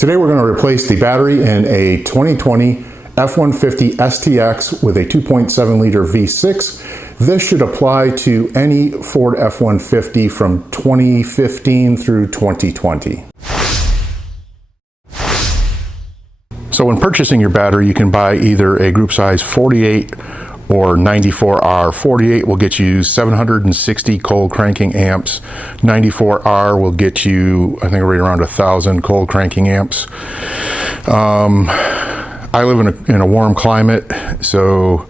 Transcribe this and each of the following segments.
Today we're going to replace the battery in a 2020 F150 STX with a 2.7 liter V6. This should apply to any Ford F150 from 2015 through 2020. So when purchasing your battery, you can buy either a group size 48 or 94R. 48 will get you 760 cold cranking amps. 94R will get you, I think, right around 1,000 cold cranking amps. I live in a warm climate, so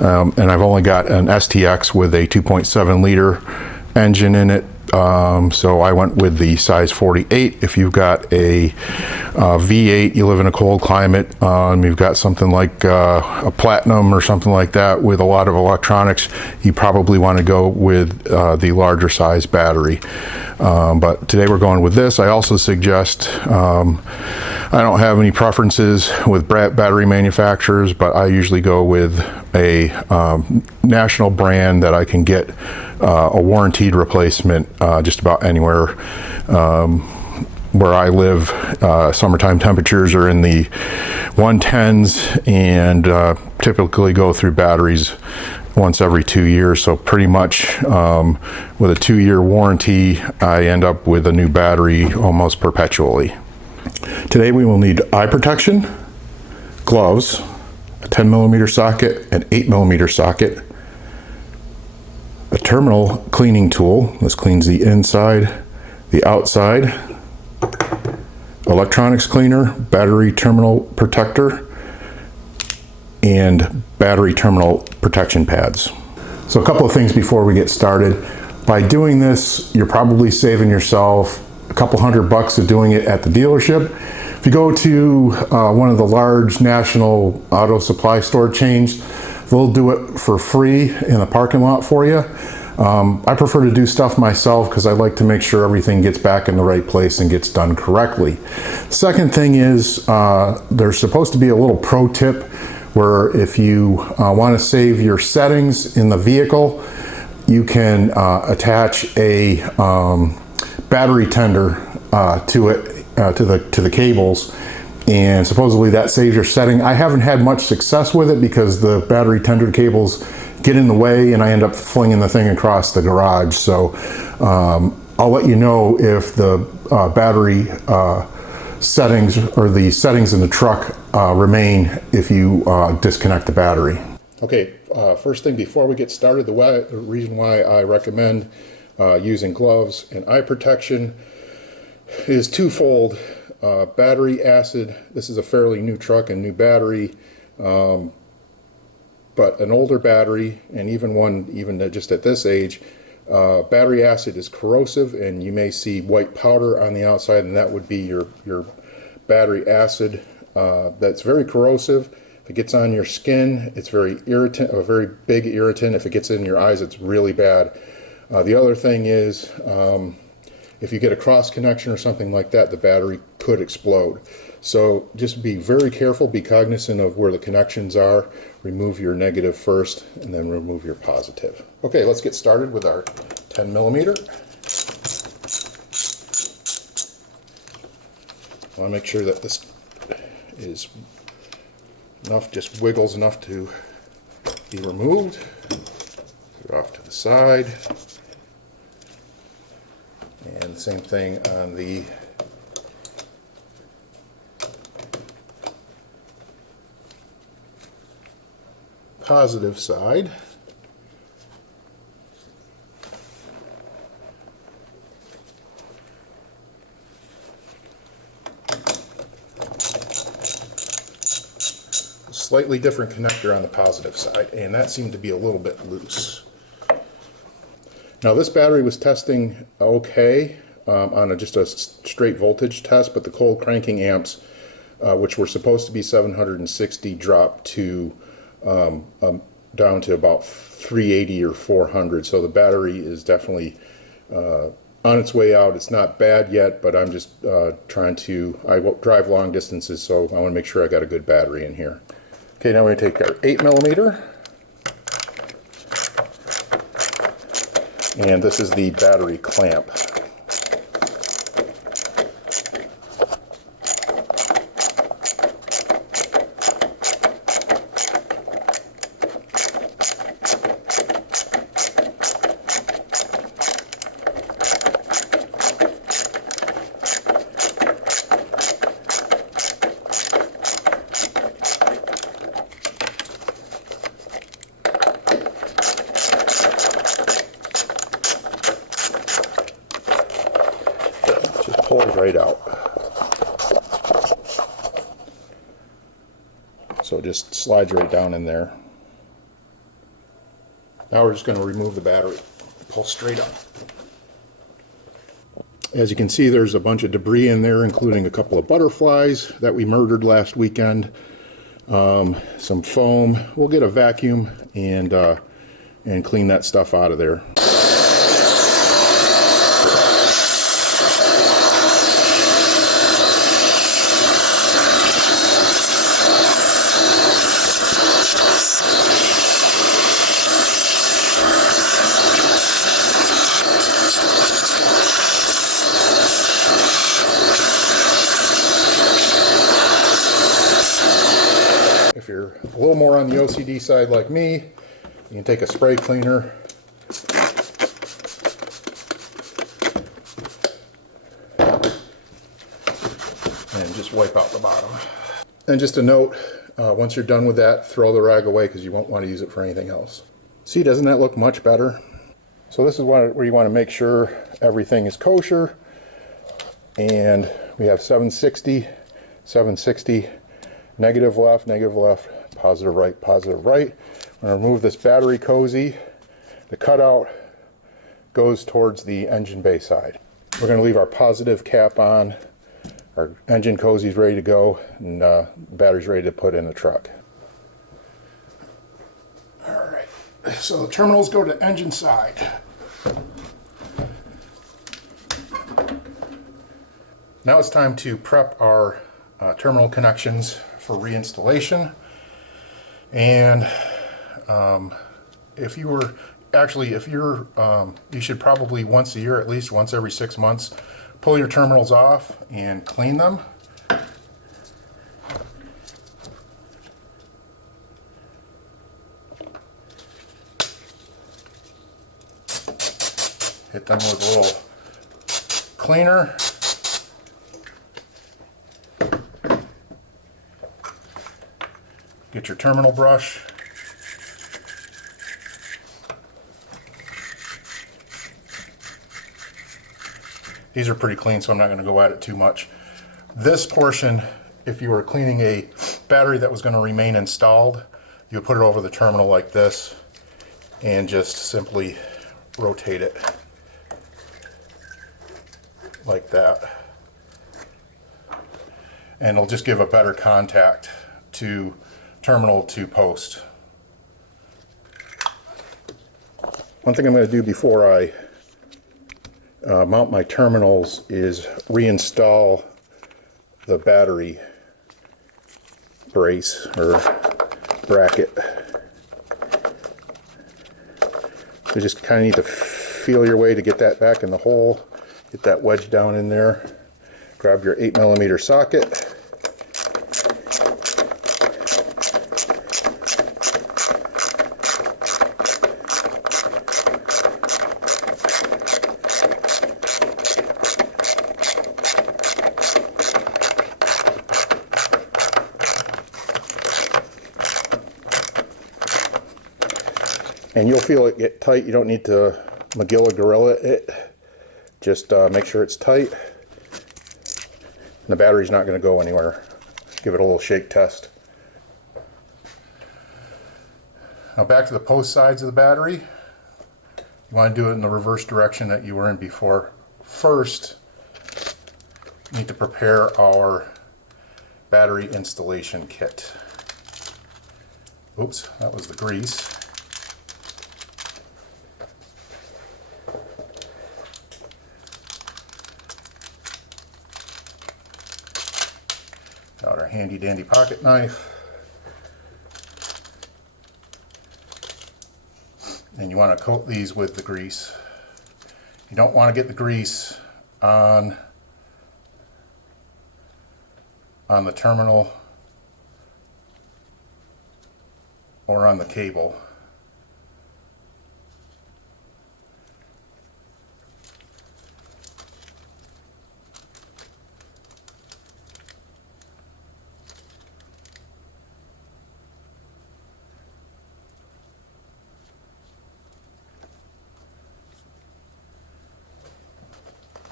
and I've only got an STX with a 2.7 liter engine in it. So I went with the size 48. If you've got a V8, you live in a cold climate, you've got something like a Platinum or something like that with a lot of electronics, you probably want to go with the larger size battery. But today we're going with this. I also suggest, I don't have any preferences with battery manufacturers, but I usually go with a national brand that I can get a warranted replacement just about anywhere. Where I live, summertime temperatures are in the 110s and typically go through batteries once every 2 years. So pretty much with a 2-year warranty, I end up with a new battery almost perpetually. Today we will need eye protection, gloves, a 10mm socket, an 8mm socket, a terminal cleaning tool. This cleans the inside, the outside, electronics cleaner, battery terminal protector, and battery terminal protection pads. So a couple of things before we get started. By doing this, you're probably saving yourself a couple $100 of doing it at the dealership. If you go to one of the large national auto supply store chains, they'll do it for free in the parking lot for you. I prefer to do stuff myself because I like to make sure everything gets back in the right place and gets done correctly. Second thing is there's supposed to be a little pro tip where if you want to save your settings in the vehicle, you can attach a battery tender to it, to the cables, and supposedly that saves your setting. I haven't had much success with it because the battery tender cables get in the way and I end up flinging the thing across the garage. So I'll let you know if the battery settings or the settings in the truck remain if you disconnect the battery. Okay, first thing before we get started, the reason why I recommend using gloves and eye protection is twofold. Battery acid, this is a fairly new truck and new battery, but an older battery, and even just at this age, battery acid is corrosive, and you may see white powder on the outside, and that would be your battery acid. That's very corrosive. If it gets on your skin, it's very irritant, a very big irritant. If it gets in your eyes, it's really bad. The other thing is, if you get a cross connection or something like that, the battery could explode. So just be very careful, be cognizant of where the connections are. Remove your negative first and then remove your positive. Okay, let's get started with our 10mm. I want to make sure that this is enough, just wiggles enough to be removed. Put it off to the side. And the same thing on the positive side. A slightly different connector on the positive side, and that seemed to be a little bit loose. Now this battery was testing okay on just a straight voltage test, but the cold cranking amps, which were supposed to be 760, dropped to down to about 380 or 400. So the battery is definitely on its way out. It's not bad yet, but I'm just trying to, I drive long distances, so I want to make sure I got a good battery in here. Okay, now we're going to take our 8mm. And this is the battery clamp. pulls right out. So it just slides right down in there. Now we're just going to remove the battery. Pull straight up. As you can see, there's a bunch of debris in there, including a couple of butterflies that we murdered last weekend. Some foam. We'll get a vacuum and clean that stuff out of there. If you're a little more on the OCD side like me, you can take a spray cleaner and just wipe out the bottom. And just a note, once you're done with that, throw the rag away because you won't want to use it for anything else. See, doesn't that look much better? So this is where you want to make sure everything is kosher. And we have 760, 760, negative left, positive right, positive right. I'm going to remove this battery cozy. The cutout goes towards the engine bay side. We're going to leave our positive cap on. Our engine cozy is ready to go, and the battery's ready to put in the truck. All right, so the terminals go to engine side. Now it's time to prep our terminal connections for reinstallation. And if you're you should probably once a year, at least once every 6 months, pull your terminals off and clean them. Hit them with a little cleaner. Get your terminal brush. These are pretty clean, so I'm not going to go at it too much. This portion, if you were cleaning a battery that was going to remain installed, you would put it over the terminal like this and just simply rotate it like that. And it'll just give a better contact to terminal to post. One thing I'm going to do before I mount my terminals is reinstall the battery brace or bracket. So just kind of need to feel your way to get that back in the hole, get that wedge down in there. Grab your 8mm socket. And you'll feel it get tight. You don't need to Magilla Gorilla it. Just make sure it's tight. And the battery's not going to go anywhere. Give it a little shake test. Now back to the post sides of the battery. You want to do it in the reverse direction that you were in before. First, we need to prepare our battery installation kit. Oops, that was the grease. Got our handy dandy pocket knife. And you want to coat these with the grease. You don't want to get the grease on the terminal or on the cable.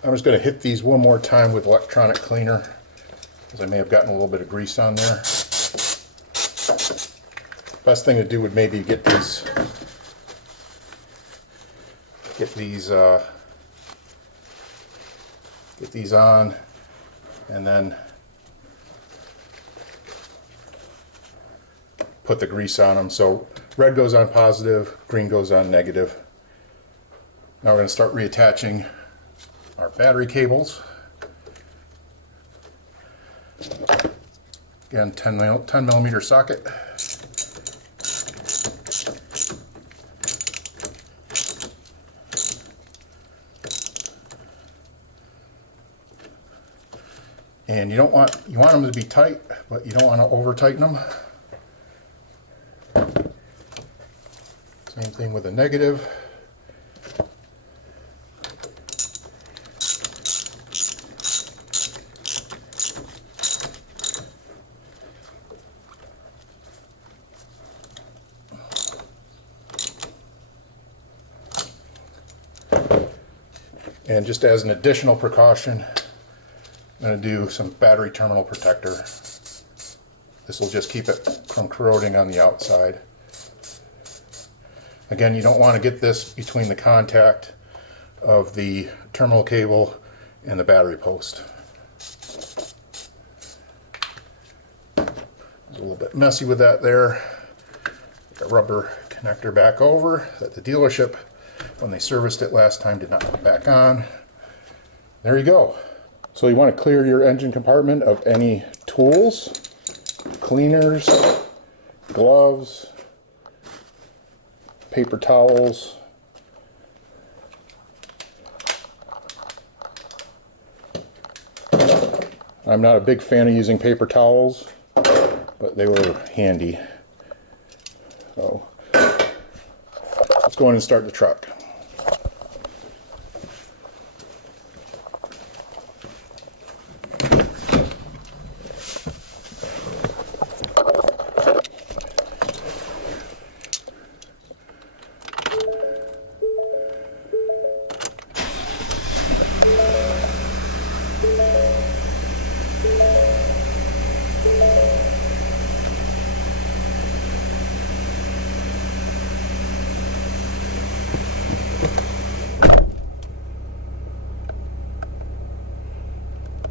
I'm just going to hit these one more time with electronic cleaner, because I may have gotten a little bit of grease on there. Best thing to do would maybe get these on, and then put the grease on them. So red goes on positive, green goes on negative. Now we're going to start reattaching our battery cables. Again, 10 millimeter socket. And you want them to be tight, but you don't want to over tighten them. Same thing with a negative. And just as an additional precaution, I'm going to do some battery terminal protector. This will just keep it from corroding on the outside. Again, you don't want to get this between the contact of the terminal cable and the battery post. It's a little bit messy with that there. Got a rubber connector back over that the dealership, when they serviced it last time, did not put back on. There you go. So you want to clear your engine compartment of any tools, cleaners, gloves, paper towels. I'm not a big fan of using paper towels, but they were handy. So let's go in and start the truck.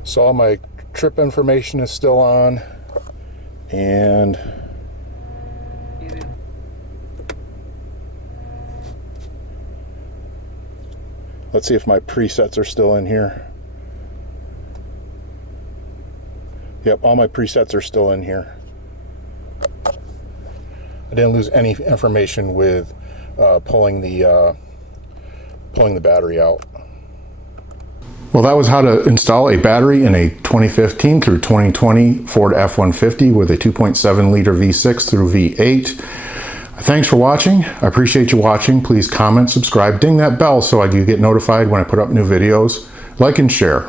So all my trip information is still on, and let's see if my presets are still in here. Yep, all my presets are still in here. I didn't lose any information with pulling the battery out. Well, that was how to install a battery in a 2015 through 2020 Ford F-150 with a 2.7 liter V6 through V8. Thanks for watching. I appreciate you watching. Please comment, subscribe, ding that bell so you get notified when I put up new videos. Like and share.